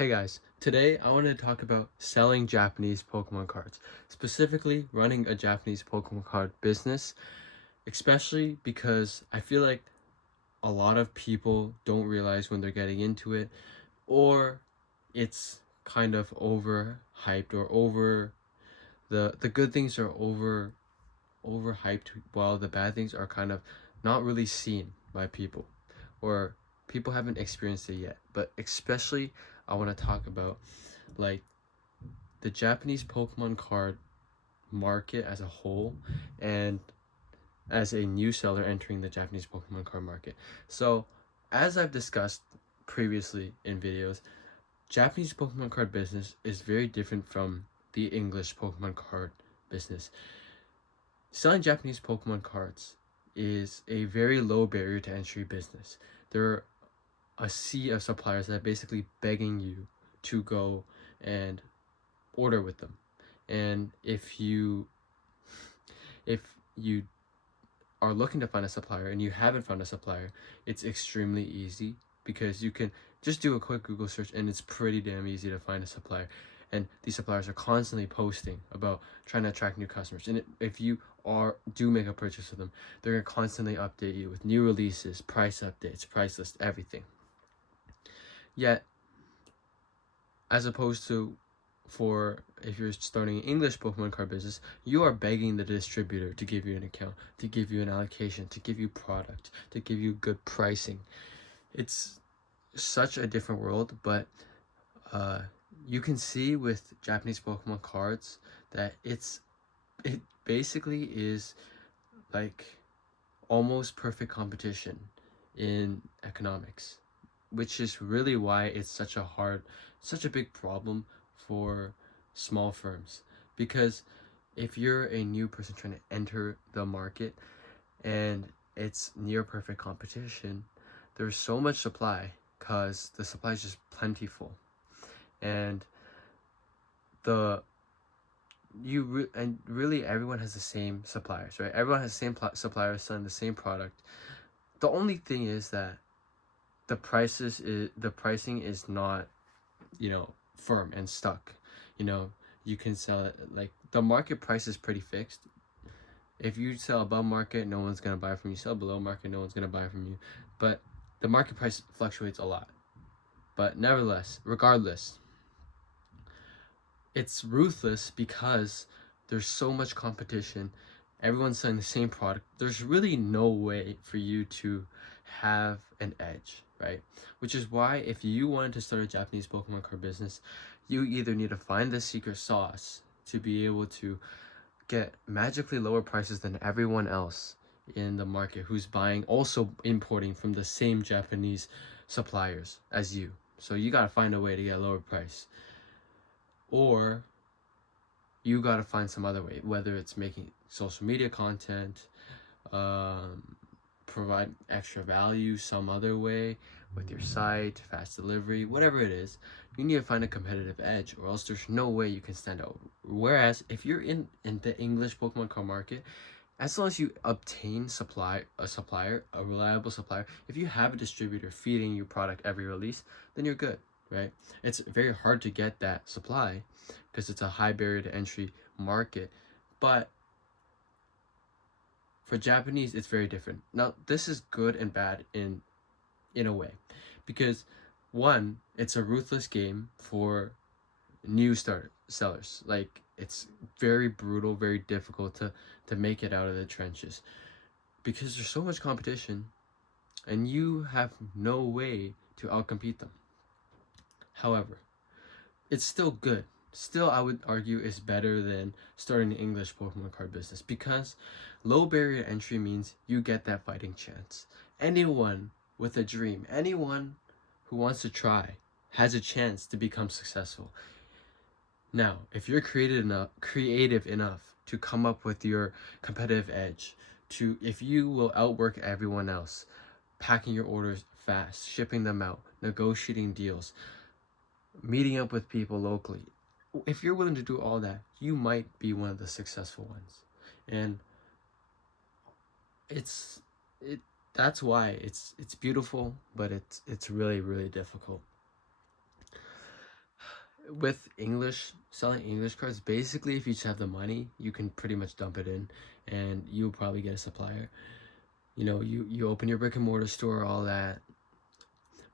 Hey guys, today I wanted to talk about selling Japanese Pokemon cards, specifically running a Japanese Pokemon card business, especially because I feel like a lot of people don't realize when they're getting into it, or it's kind of overhyped or over the good things are overhyped while the bad things are kind of not really seen by people, or people haven't experienced it yet. But especially I want to talk about like the Japanese Pokemon card market as a whole, and as a new seller entering the Japanese Pokemon card market. So, as I've discussed previously in videos, Japanese Pokemon card business is very different from the English Pokemon card business. Selling Japanese Pokemon cards is a very low barrier to entry business. There are a sea of suppliers that are basically begging you to go and order with them. And if you are looking to find a supplier and you haven't found a supplier, it's extremely easy because you can just do a quick Google search and it's pretty damn easy to find a supplier. And these suppliers are constantly posting about trying to attract new customers. And if you do make a purchase with them, they're gonna constantly update you with new releases, price updates, price list, everything. Yet, as opposed to for if you're starting an English Pokemon card business, you are begging the distributor to give you an account, to give you an allocation, to give you product, to give you good pricing. It's such a different world, but uh, you can see with Japanese Pokemon cards that it basically is like almost perfect competition in economics, which is really why it's such a big problem for small firms. Because if you're a new person trying to enter the market and it's near perfect competition, there's so much supply because the supply is just plentiful. And the and really everyone has the same suppliers, right? Everyone has the same suppliers selling the same product. The only thing is that the pricing is not, firm and stuck. you know you can sell it, like, the market price is pretty fixed. If you sell above market, no one's gonna buy from you. Sell below market, no one's gonna buy from you. But the market price fluctuates a lot. But nevertheless, regardless, it's ruthless because there's so much competition. Everyone's selling the same product. There's really no way for you to have an edge, right? Which is why if you wanted to start a Japanese Pokemon card business, you either need to find the secret sauce to be able to get magically lower prices than everyone else in the market who's buying, also importing from the same Japanese suppliers as you. So you gotta find a way to get a lower price. Or you got to find some other way, whether it's making social media content, provide extra value some other way with your site, fast delivery, whatever it is. You need to find a competitive edge, or else there's no way you can stand out. Whereas if you're in the English Pokemon card market, as long as you obtain a reliable supplier, if you have a distributor feeding you product every release, then you're good, right? It's very hard to get that supply because it's a high barrier to entry market. But for Japanese, it's very different. Now, this is good and bad in a way, because one, it's a ruthless game for new start sellers. Like, it's very brutal, very difficult to make it out of the trenches because there's so much competition and you have no way to outcompete them. However, it's still good. Still, I would argue is better than starting an English Pokemon card business, because low barrier entry means you get that fighting chance. Anyone with a dream, anyone who wants to try, has a chance to become successful. Now, if you're creative enough to come up with your competitive edge, if you will outwork everyone else, packing your orders fast, shipping them out, negotiating deals, meeting up with people locally. If you're willing to do all that, you might be one of the successful ones. And it's it that's why it's beautiful, but it's really, really difficult. with English, selling English cards, basically if you just have the money, you can pretty much dump it in and you'll probably get a supplier. You know, you open your brick and mortar store, all that.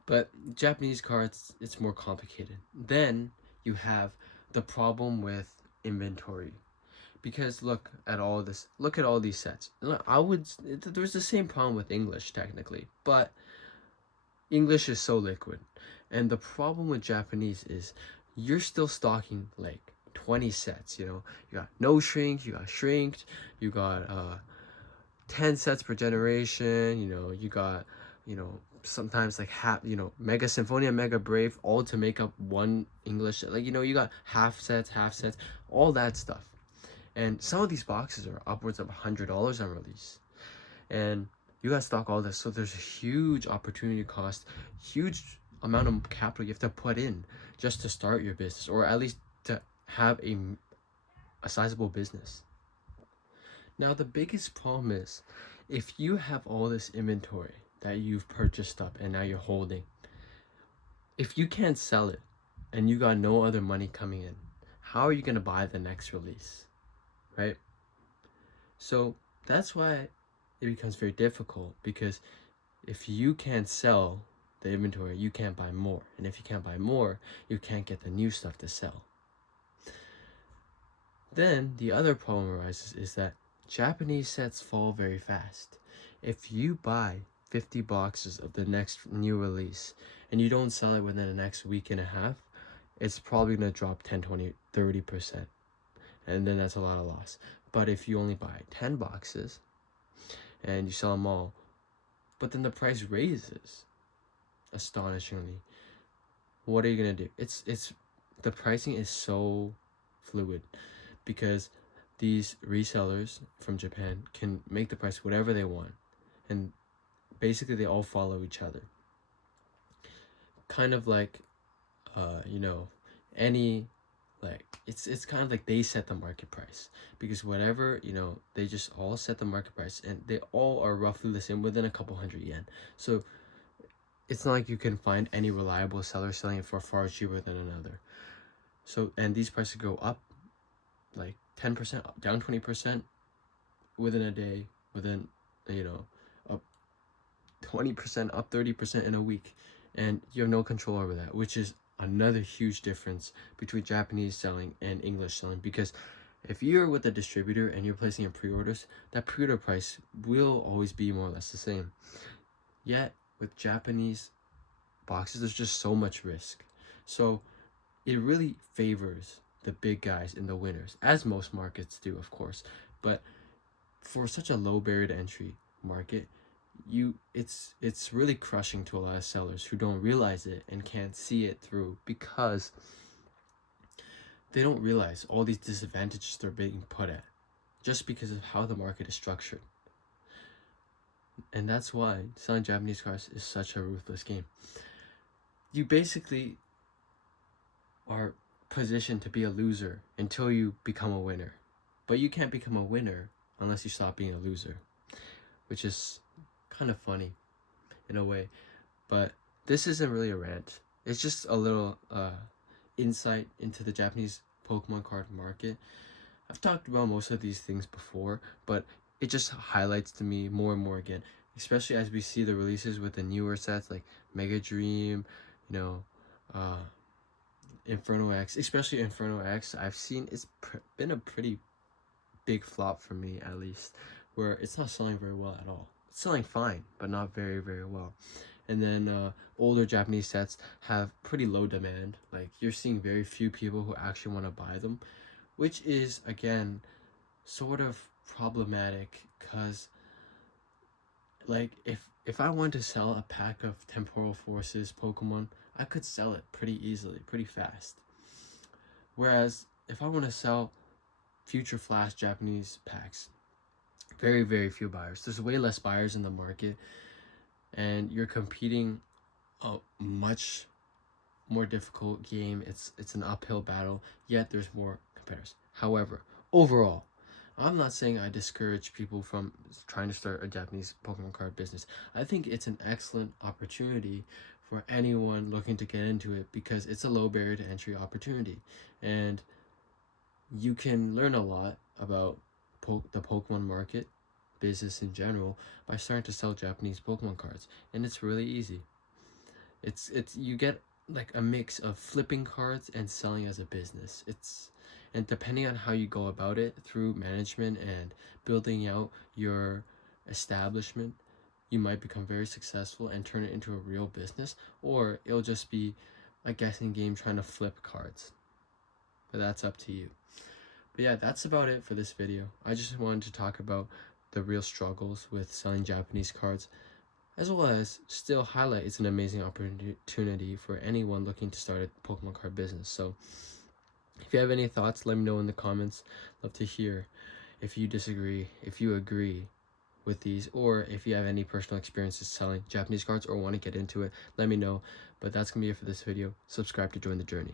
But Japanese cards, it's more complicated. Then you have the problem with inventory. Because look at all this, look at all these sets. There's the same problem with English technically, but English is so liquid. And the problem with Japanese is you're still stocking like 20 sets, you know. You got no shrink, you got shrinked, you got 10 sets per generation, you know, you got, you know, sometimes like half, you know, Mega Symphonia, Mega Brave, all to make up one English, like, you know, you got half sets, all that stuff. And some of these boxes are upwards of $100 on release. And you gotta stock all this. So there's a huge opportunity cost, huge amount of capital you have to put in just to start your business, or at least to have a sizable business. Now, the biggest problem is if you have all this inventory that you've purchased up and now you're holding, if you can't sell it and you got no other money coming in, how are you gonna buy the next release, right? So that's why it becomes very difficult, because if you can't sell the inventory, you can't buy more. And if you can't buy more, you can't get the new stuff to sell. Then the other problem arises is that Japanese sets fall very fast. If you buy 50 boxes of the next new release and you don't sell it within the next week and a half, it's probably going to drop 10, 20, 30%. And then that's a lot of loss. But if you only buy 10 boxes and you sell them all, but then the price raises astonishingly, what are you going to do? It's the pricing is so fluid, because these resellers from Japan can make the price whatever they want, and basically they all follow each other. Kind of like, you know, any, like, it's kind of like they set the market price, because whatever, you know, they just all set the market price, and they all are roughly the same, within a couple hundred yen. So it's not like you can find any reliable seller selling it for far cheaper than another. So, and these prices go up like 10%, down 20% within a day, within, you know, up 20%, up 30% in a week. And you have no control over that, which is another huge difference between Japanese selling and English selling. Because if you're with a distributor and you're placing in pre-orders, that pre-order price will always be more or less the same. Yet with Japanese boxes, there's just so much risk. So it really favors the big guys and the winners, as most markets do, of course. But for such a low barrier to entry market, it's really crushing to a lot of sellers who don't realize it and can't see it through, because they don't realize all these disadvantages they're being put at just because of how the market is structured. And that's why selling Japanese cars is such a ruthless game. You basically are positioned to be a loser until you become a winner. But you can't become a winner unless you stop being a loser, which is kind of funny in a way. But this isn't really a rant. It's just a little insight into the Japanese Pokemon card market. I've talked about most of these things before, but it just highlights to me more and more again, especially as we see the releases with the newer sets like Mega Dream, you know, Inferno X, especially Inferno X. I've seen it's been a pretty big flop for me, at least, where it's not selling very well at all. It's selling fine, but not very, very well. And then older Japanese sets have pretty low demand. Like, you're seeing very few people who actually want to buy them, which is, again, sort of problematic, because, like, if I wanted to sell a pack of Temporal Forces Pokemon, I could sell it pretty easily, pretty fast. Whereas if I want to sell Future Flash Japanese packs, very, very few buyers. There's way less buyers in the market, and you're competing a much more difficult game. It's an uphill battle, yet there's more competitors. However, overall, I'm not saying I discourage people from trying to start a Japanese Pokemon card business. I think it's an excellent opportunity for anyone looking to get into it, because it's a low barrier to entry opportunity, and you can learn a lot about the Pokemon market, business in general, by starting to sell Japanese Pokemon cards, and it's really easy. It's you get like a mix of flipping cards and selling as a business. And depending on how you go about it through management and building out your establishment, you might become very successful and turn it into a real business, or it'll just be a guessing game trying to flip cards. But that's up to you. But yeah, that's about it for this video. I just wanted to talk about the real struggles with selling Japanese cards, as well as still highlight it's an amazing opportunity for anyone looking to start a Pokemon card business. So if you have any thoughts, let me know in the comments. Love to hear if you disagree, if you agree with these, or if you have any personal experiences selling Japanese cards or want to get into it, let me know. But that's gonna be it for this video. Subscribe to join the journey.